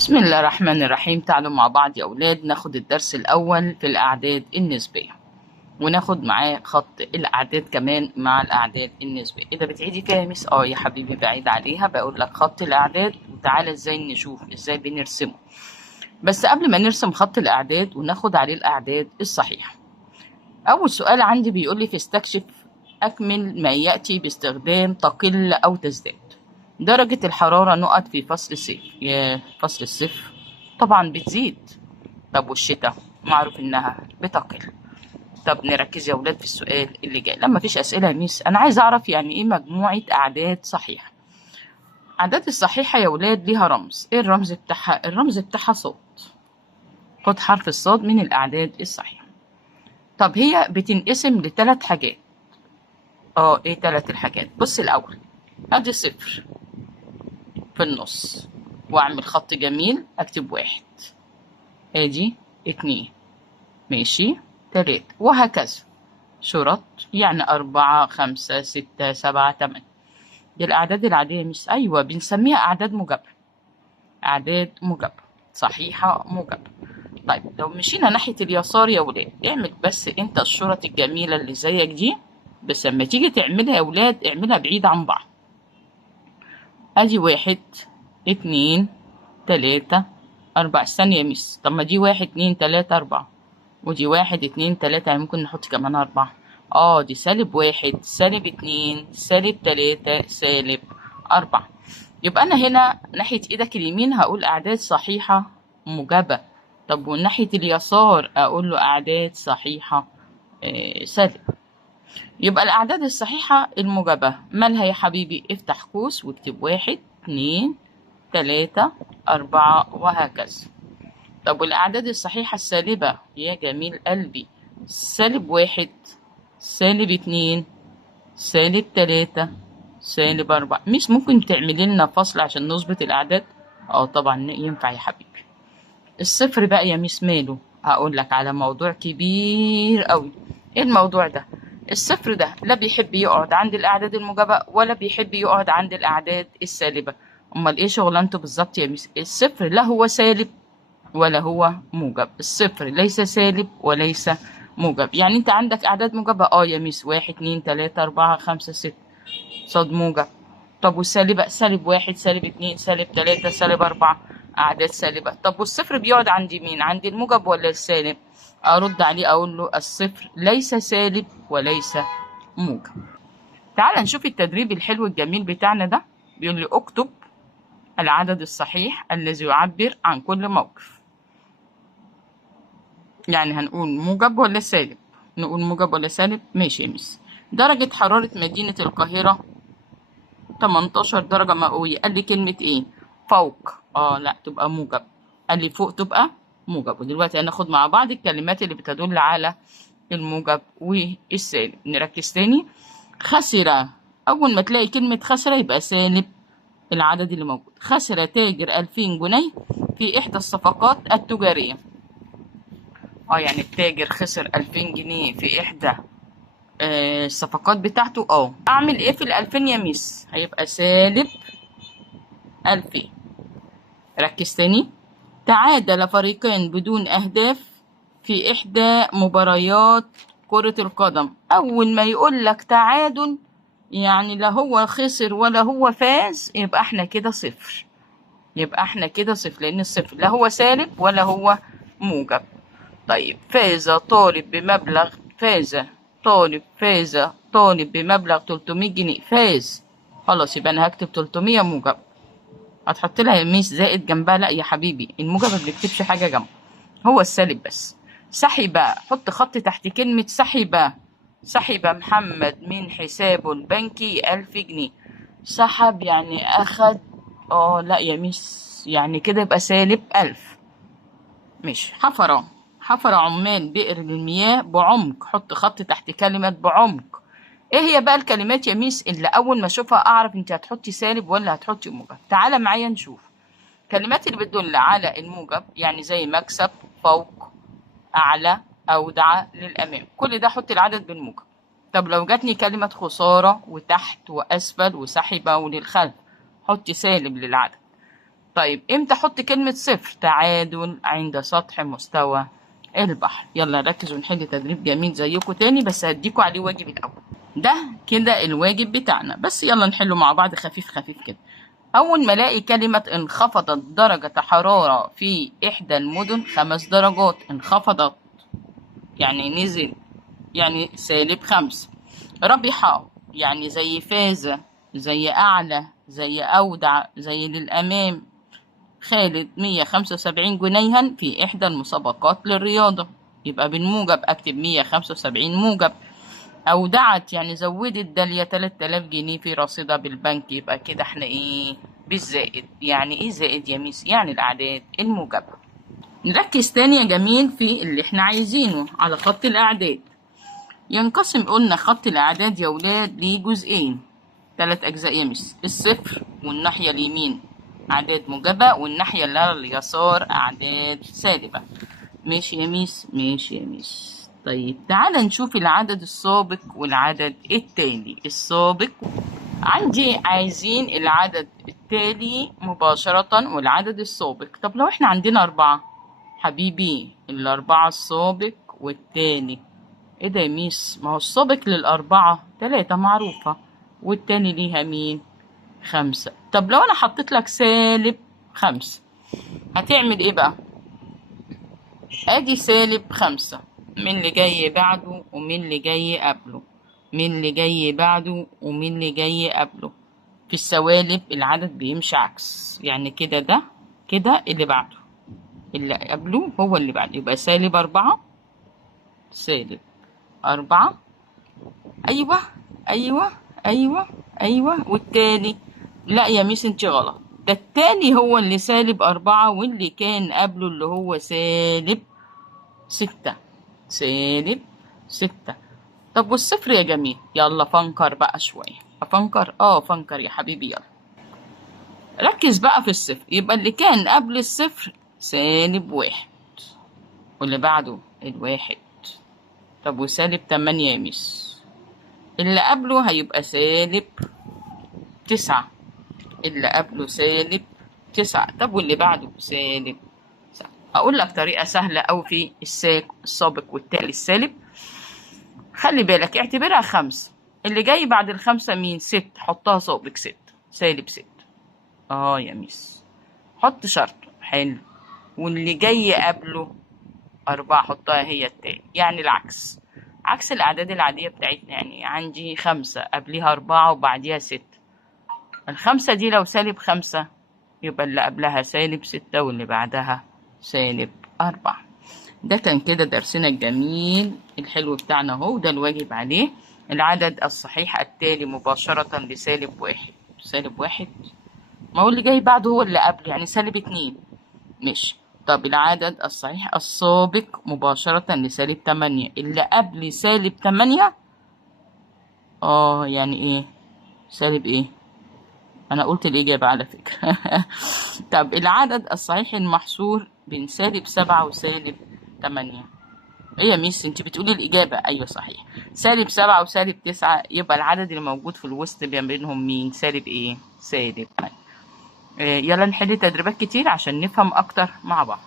بسم الله الرحمن الرحيم. تعالوا مع بعض يا أولاد ناخد الدرس الأول في الأعداد النسبية، وناخد معاه خط الأعداد كمان مع الأعداد النسبية. إذا بتعيدي فيها يا مس يا حبيبي بعيد عليها، بقول لك خط الأعداد وتعالى إزاي نشوف إزاي بنرسمه. بس قبل ما نرسم خط الأعداد وناخد عليه الأعداد الصحيحة، أول سؤال عندي بيقول لي في استكشف أكمل ما يأتي باستخدام تقل أو تزداد. درجة الحرارة نقط في فصل الصيف. يا فصل الصيف طبعا بتزيد. طب والشتاء معروف إنها بتقل. طب نركز يا ولاد في السؤال اللي جاي. لما فيش أسئلة يا ميس أنا عايز أعرف يعني إيه مجموعة أعداد صحيحة. أعداد الصحيحة يا ولاد ليها رمز. إيه الرمز بتاعها؟ الرمز بتاعها صاد. خد حرف الصاد من الأعداد الصحيحة. طب هي بتنقسم لثلاث حاجات. إيه ثلاث الحاجات؟ بص الأول أدي صفر في النص، وأعمل خط جميل أكتب واحد، أدي اتنين، ماشي، تلاتة، وهكذا شرط، يعني أربعة خمسة ستة سبعة تمانية. دي الأعداد العادية مش أيوة بنسميها أعداد موجبة. أعداد موجبة صحيحة موجبة. طيب لو مشينا ناحية اليسار يا ولاد اعمل بس انت الشرط الجميلة اللي زيك دي، بس لما تيجي تعملها يا ولاد اعملها بعيد عن بعض. ادي واحد اتنين تلاتة أربعة. استني يا ميس، طب ما دي واحد اتنين تلاتة أربعة، ودي واحد اتنين تلاتة، يعني ممكن نحط كمان أربعة. دي سالب واحد سالب اتنين سالب تلاتة سالب أربعة. يبقى أنا هنا ناحية إيدك اليمين هقول أعداد صحيحة موجبة. طب وناحية اليسار أقول له أعداد صحيحة سالب. يبقى الأعداد الصحيحة الموجبة مالها يا حبيبي؟ افتح قوس واكتب واحد اتنين تلاتة أربعة وهكذا. طب والأعداد الصحيحة السالبة يا جميل قلبي؟ سالب واحد سالب اتنين سالب تلاتة سالب أربعة. مش ممكن تعملي لنا فصل عشان نظبط الأعداد؟ طبعا ينفع يا حبيبي. الصفر بقى يا ميس ماله؟ هقول لك على موضوع كبير قوي. ايه الموضوع ده؟ الصفر ده لا بيحب يقعد عند الأعداد الموجبة ولا بيحب يقعد عند الأعداد السالبة. أمال إيه شغلانته بالظبط يا ميس؟ الصفر لا هو سالب ولا هو موجب. الصفر ليس سالب وليس موجب. يعني أنت عندك أعداد موجبة يا ميس، واحد اتنين تلاتة أربعة خمسة ستة، صاد موجب. طب والسالبة؟ سالب واحد سالب اتنين سالب تلاتة سالب أربعة، أعداد سالبة. طب والصفر بيقعد عند مين؟ عند الموجب ولا السالب؟ أرد عليه أقول له الصفر ليس سالب وليس موجب. تعال نشوف التدريب الحلو الجميل بتاعنا ده. بيقول لي اكتب العدد الصحيح الذي يعبر عن كل موقف. يعني هنقول موجب ولا سالب؟ نقول موجب ولا سالب؟ ماشي يا مس. درجة حرارة مدينة القاهرة 18 درجة مئوية. قال لي كلمة ايه؟ فوق. لا تبقى موجب. قال لي فوق تبقى موجب. ودلوقتي هناخد مع بعض الكلمات اللي بتدل على الموجب والسالب. نركز تاني. خسر، أول ما تلاقي كلمة خسر يبقى سالب العدد اللي موجود. خسر تاجر 2000 جنيه في إحدى الصفقات التجارية. يعني التاجر خسر 2000 جنيه في إحدى الصفقات بتاعته. أعمل إيه في ال2000 يا ميس؟ هيبقى سالب 2000. ركز تاني. تعادل فريقين بدون أهداف في إحدى مباريات كرة القدم. أول ما يقول لك تعادل يعني لا هو خسر ولا هو فاز، يبقى احنا كده صفر. لأن الصفر لا هو سالب ولا هو موجب. طيب فاز طالب بمبلغ 300 جنيه. فاز، خلاص يبقى أنا هكتب 300 موجب. هتحط لها ميس زائد جنبها؟ لا يا حبيبي، الموجب ما بنكتبش حاجة جنبه، هو السالب بس. سحب، حط خط تحت كلمة سحب محمد من حسابه البنكي 1000 جنيه. سحب يعني أخد. لا يا ميس، يعني كده يبقى سالب 1000. مش حفر عمال بئر المياه بعمق. حط خط تحت كلمة بعمق. ايه هي بقى الكلمات يا ميس اللي أول ما أشوفها أعرف أنت هتحطي سالب ولا هتحطي موجب؟ تعالى معايا نشوف. كلمات اللي بتدل على الموجب يعني زي مكسب، فوق، أعلى، أودع، للأمام، كل ده حط العدد بالموجب. طب لو جاتني كلمة خسارة وتحت وأسفل وسحب وللخلف، حط سالب للعدد. طيب امتى احط كلمة صفر؟ تعادل عند سطح مستوى البحر. يلا ركزوا نحل تدريب جميل زيكم تاني، بس هديكوا عليه واجب الاول. ده كده الواجب بتاعنا، بس يلا نحله مع بعض خفيف خفيف كده. اول ما الاقي كلمة انخفضت درجة حرارة في احدى المدن 5 درجات، انخفضت يعني نزل، يعني -5. ربح يعني زي فاز، زي اعلى، زي اودع، زي للامام. خالد 175 جنيها في إحدى المسابقات للرياضة، يبقى بالموجب أكتب 175 موجب. أودعت يعني زودت داليا 3000 جنيه في رصيدها بالبنك، يبقى كده احنا ايه؟ بالزائد. يعني ايه زائد يا ميس؟ يعني الأعداد الموجبة. نركز تاني يا جميل في اللي احنا عايزينه على خط الأعداد. ينقسم قلنا خط الأعداد يا ولاد لجزئين، 3 أجزاء يا ميس. الصفر والناحية اليمين أعداد موجبة، والناحية اللي على اليسار أعداد سالبة. ماشي يا ميس؟ ماشي يا ميس. طيب تعالى نشوف العدد السابق والعدد التالي. السابق عندي عايزين العدد التالي مباشرة والعدد السابق. طب لو احنا عندنا 4 حبيبي، الأربعة السابق والتاني. ايه ده يا ميس؟ ما هو السابق للأربعة 3 معروفة، والتاني ليها مين؟ 5. طب لو أنا حطيت لك -5 هتعمل ايه بقى؟ ادي -5، مين اللي جاي بعده ومين اللي جاي قبله، مين اللي جاي بعده ومين اللي جاي قبله. في السوالب العدد بيمشي عكس، يعني كده ده كده اللي بعده، اللي قبله هو اللي بعده، يبقى -4 -4. ايوه ايوه ايوه ايوه. والتاني لا يا ميس انت غلط، ده التاني هو اللي -4، واللي كان قبله اللي هو -6. -6. طب والصفر يا جميل؟ يلا فنكر بقى شوية. افنكر؟ فنكر يا حبيبي يلا. ركز بقى في الصفر، يبقى اللي كان قبل الصفر -1، واللي بعده الواحد. طب وسالب 8 يا ميس؟ اللي قبله هيبقى -9، اللي قبله -9. طب واللي بعده -7. أقول لك طريقة سهلة أوي في السابق والتالي السالب. خلي بالك اعتبرها 5، اللي جاي بعد ال5 مين؟ 6، حطها سابق 6، -6. يا ميس حط شرط حلو. واللي جاي قبله 4 حطها هي التاني، يعني العكس، عكس الأعداد العادية بتاعتنا. يعني عندي 5 قبليها 4 وبعديها 6. ال5 دي لو -5 يبقى اللي قبلها -6 واللي بعدها -4. ده كان كده درسنا الجميل الحلو بتاعنا اهو، ده الواجب عليه. العدد الصحيح التالي مباشرة لسالب 1. -1، ما هو اللي جاي بعده هو اللي قبل، يعني -2. ماشي. طب العدد الصحيح السابق مباشرة لسالب 8، اللي قبل -8. يعني ايه؟ سالب ايه؟ انا قلت الاجابة على فكرة. طب العدد الصحيح المحصور بين -7 وسالب 8. ايه يا ميس انت بتقولي الاجابة؟ ايوه صحيح، -7 وسالب 9، يبقى العدد اللي موجود في الوسط بينهم مين؟ سالب ايه؟ سالب. يلا نحل تدريبات كتير عشان نفهم اكتر مع بعض.